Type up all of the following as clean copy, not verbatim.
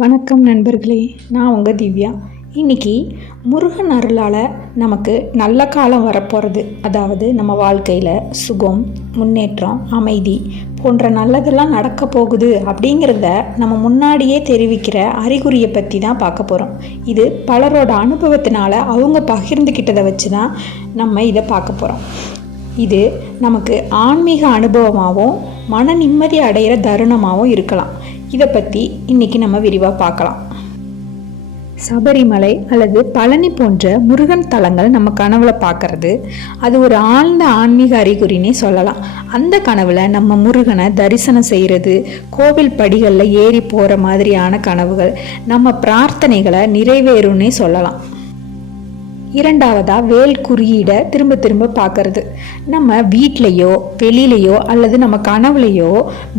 வணக்கம் நண்பர்களே, நான் உங்கள் திவ்யா. இன்றைக்கி முருகன் அருளால் நமக்கு நல்ல காலம் வரப்போகிறது. அதாவது நம்ம வாழ்க்கையில் சுகம், முன்னேற்றம், அமைதி போன்ற நல்லதெல்லாம் நடக்க போகுது அப்படிங்கிறத நம்ம முன்னாடியே தெரிவிக்கிற அறிகுறியை பற்றி தான் பார்க்க போகிறோம். இது பலரோட அனுபவத்தினால அவங்க பகிர்ந்துக்கிட்டதை வச்சு தான் நம்ம இதை பார்க்க போகிறோம். இது நமக்கு ஆன்மீக அனுபவமாகவும் மன நிம்மதி அடைகிற தருணமாகவும் இருக்கலாம். இதை பற்றி இன்றைக்கி நம்ம விரிவாக பார்க்கலாம். சபரிமலை அல்லது பழனி போன்ற முருகன் தலங்கள் நம்ம கனவுல பார்க்கறது அது ஒரு ஆழ்ந்த ஆன்மீக அறிகுறினே சொல்லலாம். அந்த கனவுல நம்ம முருகனை தரிசனம் செய்கிறது, கோவில் படிகளில் ஏறி போகிற மாதிரியான கனவுகள் நம்ம பிரார்த்தனைகளை நிறைவேறும்னே சொல்லலாம். இரண்டாவதாக வேல் குறியீடை திரும்ப திரும்ப பார்க்கறது. நம்ம வீட்லேயோ வெளியிலையோ அல்லது நம்ம கனவுலையோ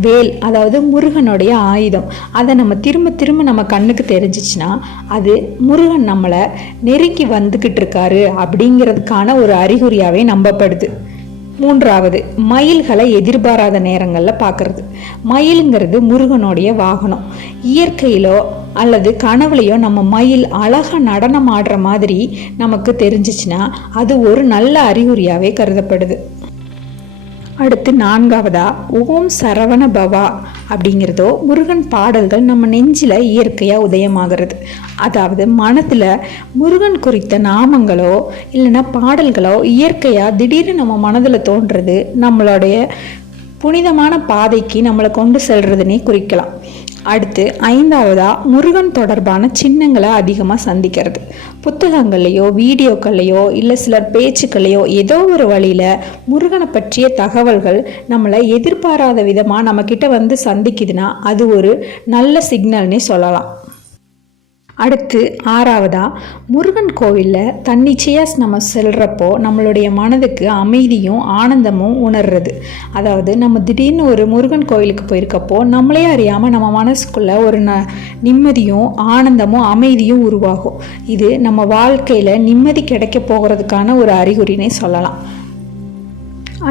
வேல், அதாவது முருகனுடைய ஆயுதம், அதை நம்ம திரும்ப திரும்ப நம்ம கண்ணுக்கு தெரிஞ்சிச்சுன்னா அது முருகன் நம்மளை நெருங்கி வந்துக்கிட்டு இருக்காரு அப்படிங்கிறதுக்கான ஒரு அறிகுறியாகவே நம்பப்படுது. மூன்றாவது, மயில்களை எதிர்பாராத நேரங்களில் பார்க்கறது. மயிலுங்கிறது முருகனுடைய வாகனம். இயற்கையிலோ அல்லது கனவுலையோ நம்ம மயில் அழகாக நடனம் ஆடுற மாதிரி நமக்கு தெரிஞ்சிச்சுன்னா அது ஒரு நல்ல அறிகுறியாகவே கருதப்படுது. அடுத்து நான்காவதா, ஓம் சரவண பவா அப்படிங்கிறதோ முருகன் பாடல்கள் நம்ம நெஞ்சில் இயற்கையாக உதயமாகிறது. அதாவது மனத்தில் முருகன் குறித்த நாமங்களோ இல்லைன்னா பாடல்களோ இயற்கையாக திடீர்னு நம்ம மனதில் தோன்றுறது நம்மளுடைய புனிதமான பாதைக்கு நம்மளை கொண்டு செல்றதுன்னே குறிக்கலாம். அடுத்து ஐந்தாவதா, முருகன் தொடர்பான சின்னங்களை அதிகமாக சந்திக்கிறது. புத்தகங்கள்லையோ வீடியோக்கள்லையோ இல்லை சிலர் பேச்சுக்கள்லையோ ஏதோ ஒரு வழியில் முருகனை பற்றிய தகவல்கள் நம்மளை எதிர்பாராத விதமாக நம்மக்கிட்ட வந்து சந்திக்குதுன்னா அது ஒரு நல்ல சிக்னல்னே சொல்லலாம். அடுத்து ஆறாவதா, முருகன் கோவிலில் தன்னிச்சையாக நம்ம செல்கிறப்போ நம்மளுடைய மனதுக்கு அமைதியும் ஆனந்தமும் உணர்றது. அதாவது நம்ம திடீர்னு ஒரு முருகன் கோவிலுக்கு போயிருக்கப்போ நம்மளே அறியாமல் நம்ம மனசுக்குள்ளே ஒரு நிம்மதியும் ஆனந்தமும் அமைதியும் உருவாகும். இது நம்ம வாழ்க்கையில் நிம்மதி கிடைக்க போகிறதுக்கான ஒரு அறிகுறினே சொல்லலாம்.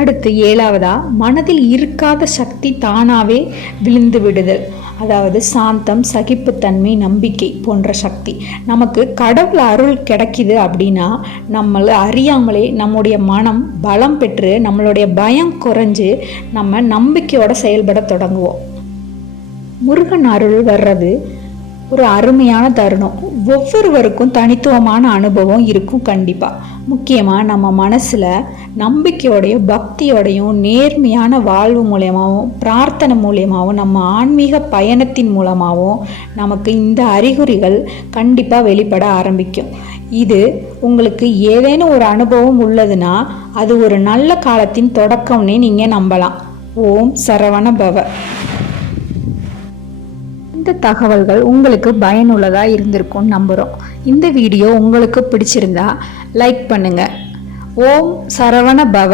அடுத்து ஏழாவதா, மனதில் இருக்காத சக்தி தானாகவே விழுந்து விடுதல். அதாவது சாந்தம், சகிப்புத்தன்மை, நம்பிக்கை போன்ற சக்தி நமக்கு கடவுள் அருள் கிடைக்கிது அப்படின்னா நம்மளை அறியாமலே நம்முடைய மனம் பலம் பெற்று நம்மளுடைய பயம் குறைஞ்சு நம்ம நம்பிக்கையோட செயல்பட தொடங்குவோம். முருகன் அருள் வர்றது ஒரு அருமையான தருணம். ஒவ்வொருவருக்கும் தனித்துவமான அனுபவம் இருக்கும் கண்டிப்பாக. முக்கியமாக நம்ம மனசில் நம்பிக்கையோடையும் பக்தியோடையும் நேர்மையான வாழ்வு மூலியமாகவும் பிரார்த்தனை மூலியமாகவும் நம்ம ஆன்மீக பயணத்தின் மூலமாகவும் நமக்கு இந்த அறிகுறிகள் கண்டிப்பாக வெளிப்பட ஆரம்பிக்கும். இது உங்களுக்கு ஏதேனும் ஒரு அனுபவம் உள்ளதுன்னா அது ஒரு நல்ல காலத்தின் தொடக்கம்னே நீங்கள் நம்பலாம். ஓம் சரவண பவ. இந்த தகவல்கள் உங்களுக்கு பயனுள்ளதாக இருந்திருக்கும்னு நம்புகிறோம். இந்த வீடியோ உங்களுக்கு பிடிச்சிருந்தா லைக் பண்ணுங்கள். ஓம் சரவண பவ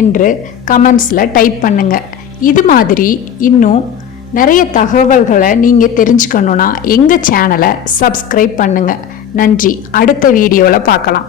என்று கமெண்ட்ஸில் டைப் பண்ணுங்கள். இது மாதிரி இன்னும் நிறைய தகவல்களை நீங்கள் தெரிஞ்சுக்கணுன்னா எங்கள் சேனலை சப்ஸ்கிரைப் பண்ணுங்கள். நன்றி. அடுத்த வீடியோவில் பார்க்கலாம்.